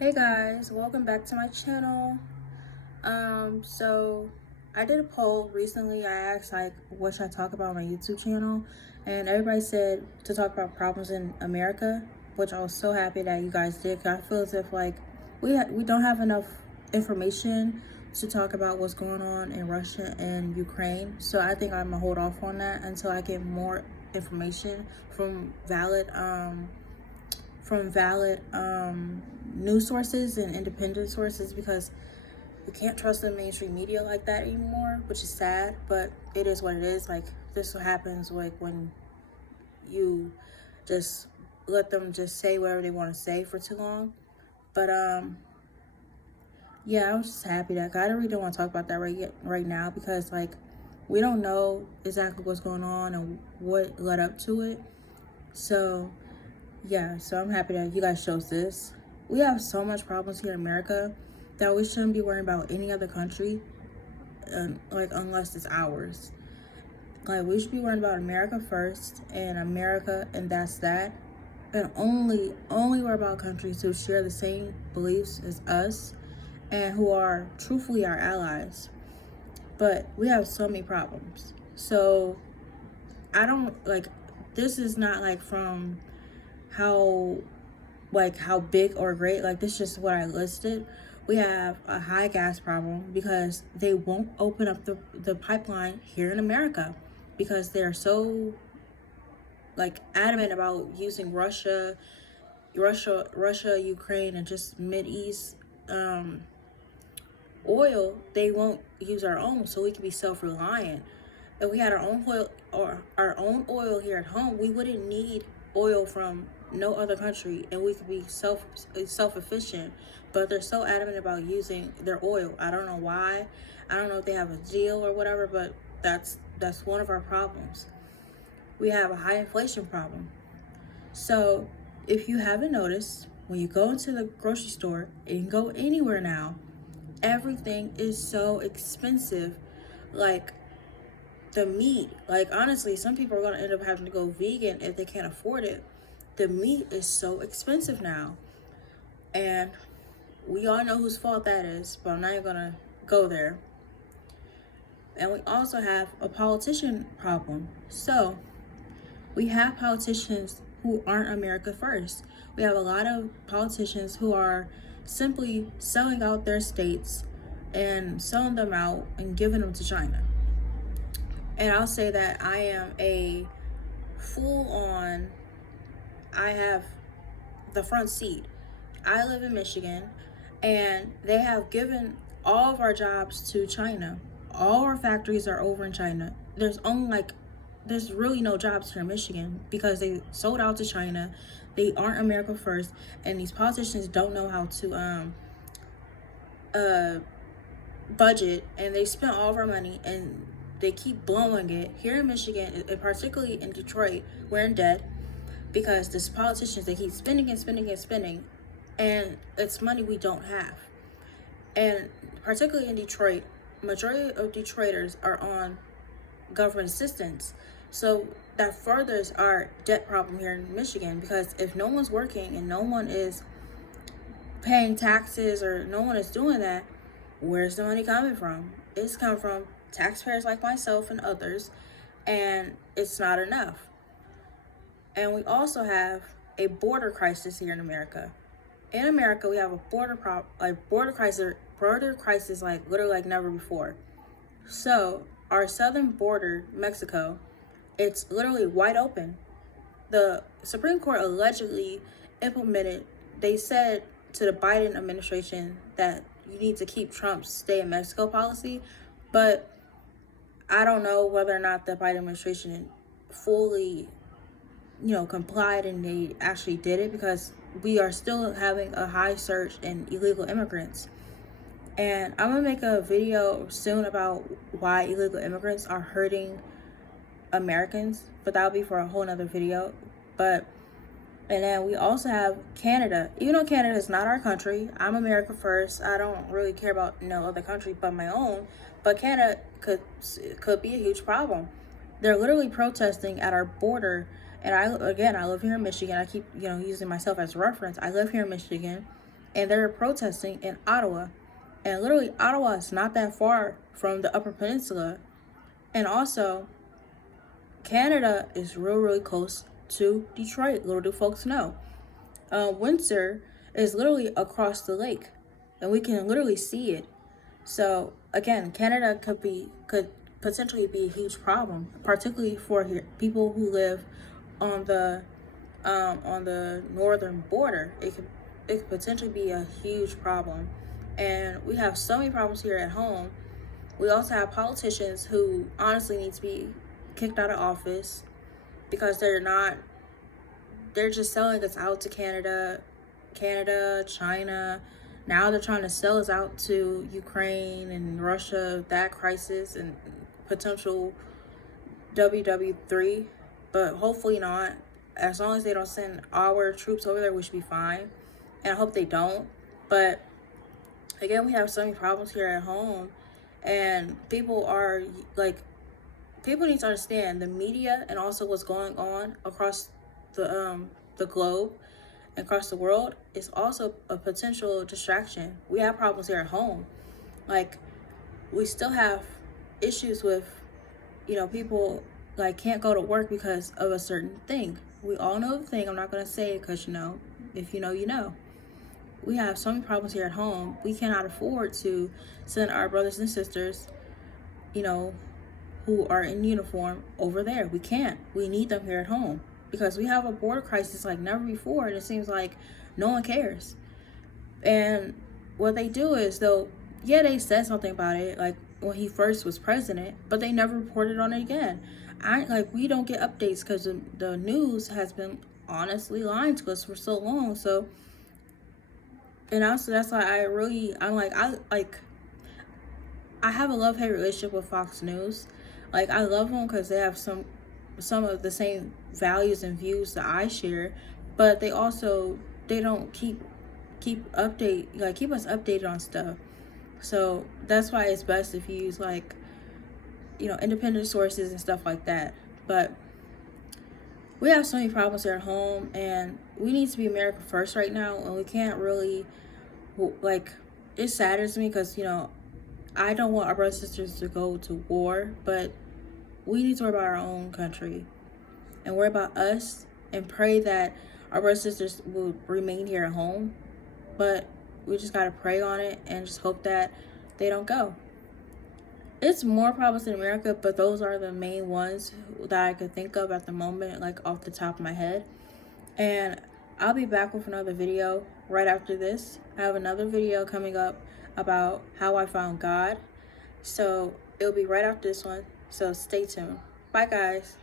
Hey guys, welcome back to my channel. So I did a poll recently. I asked like what should I talk about on my YouTube channel, and everybody said to talk about problems in America, which I was so happy that you guys did. 'Cause I feel as if like we don't have enough information to talk about what's going on in Russia and Ukraine. So I think I'm gonna hold off on that until I get more information from valid news sources and independent sources, because we can't trust the mainstream media like that anymore, which is sad, but it is what it is. Like, this is what happens like when you just let them just say whatever they want to say for too long. But yeah, I was just happy that I really don't want to talk about that right now, because like we don't know exactly what's going on and what led up to it. So yeah, so I'm happy that you guys chose this. We have so much problems here in America that we shouldn't be worrying about any other country, like unless it's ours. Like, we should be worrying about America first, and that's that. And only worry about countries who share the same beliefs as us and who are truthfully our allies. But we have so many problems. So I don't like, this is not like from how big or great, like this is just what I listed. We have a high gas problem because they won't open up the pipeline here in America, because they're so like adamant about using Russia, Ukraine, and just Mid-East oil. They won't use our own, so we can be self-reliant. If we had our own oil here at home, we wouldn't need oil from no other country, and we could be self-efficient. But they're so adamant about using their oil. I don't know why. I don't know if they have a deal or whatever, but that's one of our problems. We have a high inflation problem. So if you haven't noticed, when you go into the grocery store and go anywhere now, everything is so expensive. Like, the meat, like honestly, some people are going to end up having to go vegan if they can't afford it. The meat is so expensive now, and we all know whose fault that is, but I'm not even gonna go there. And we also have a politician problem. So we have politicians who aren't America first. We have a lot of politicians who are simply selling out their states and selling them out and giving them to China. And I'll say that I am a I have the front seat. I live in Michigan, and they have given all of our jobs to China. All our factories are over in China. There's really no jobs here in Michigan because they sold out to China. They aren't America first, and these politicians don't know how to budget, and they spent all of our money, and they keep blowing it. Here in Michigan, and particularly in Detroit, we're in debt because these politicians, they keep spending and spending and spending, and it's money we don't have. And particularly in Detroit, majority of Detroiters are on government assistance. So that furthers our debt problem here in Michigan, because if no one's working and no one is paying taxes or no one is doing that, where's the money coming from? It's coming from taxpayers like myself and others, and it's not enough. And we also have a border crisis here in America. In America, we have a border crisis like literally like never before. So our southern border, Mexico, it's literally wide open. The Supreme Court allegedly implemented, they said to the Biden administration that you need to keep Trump's stay in Mexico policy, but I don't know whether or not the Biden administration fully, complied and they actually did it, because we are still having a high surge in illegal immigrants. And I'm gonna make a video soon about why illegal immigrants are hurting Americans, but that'll be for a whole nother video. And then we also have Canada. Even though Canada is not our country, I'm America first. I don't really care about no other country but my own. But Canada could be a huge problem. They're literally protesting at our border. And I live here in Michigan. I keep using myself as a reference. I live here in Michigan, and they're protesting in Ottawa. And literally, Ottawa is not that far from the Upper Peninsula. And also, Canada is really close to Detroit. Little do folks know. Windsor is literally across the lake, and we can literally see it. So again, Canada could potentially be a huge problem, particularly for people who live on the northern border. It could potentially be a huge problem, and we have so many problems here at home. We also have politicians who honestly need to be kicked out of office because they're just selling us out to Canada, China. Now they're trying to sell us out to Ukraine and Russia, that crisis and potential WW3, but hopefully not. As long as they don't send our troops over there, we should be fine. And I hope they don't. But again, we have so many problems here at home, and people need to understand the media and also what's going on across the globe, across the world, is also a potential distraction. We have problems here at home. Like, we still have issues with, people like can't go to work because of a certain thing. We all know the thing. I'm not going to say it because, if you know, you know. We have so many problems here at home. We cannot afford to send our brothers and sisters, who are in uniform over there. We can't. We need them here at home because we have a border crisis like never before, and it seems like no one cares. And what they do is they said something about it, like when he first was president, but they never reported on it again. We don't get updates because the news has been honestly lying to us for so long. So, and also that's why I have a love-hate relationship with Fox News. Like, I love them because they have some of the same values and views that I share, but they don't keep us updated on stuff. So that's why it's best if you use independent sources and stuff like that. But we have so many problems here at home, and we need to be America first right now, and we can't really it saddens me because I don't want our brothers and sisters to go to war, but we need to worry about our own country and worry about us and pray that our brothers and sisters will remain here at home. But we just got to pray on it and just hope that they don't go. It's more problems in America, but those are the main ones that I could think of at the moment, like off the top of my head. And I'll be back with another video right after this. I have another video coming up about how I found God. So it'll be right after this one. So stay tuned. Bye, guys.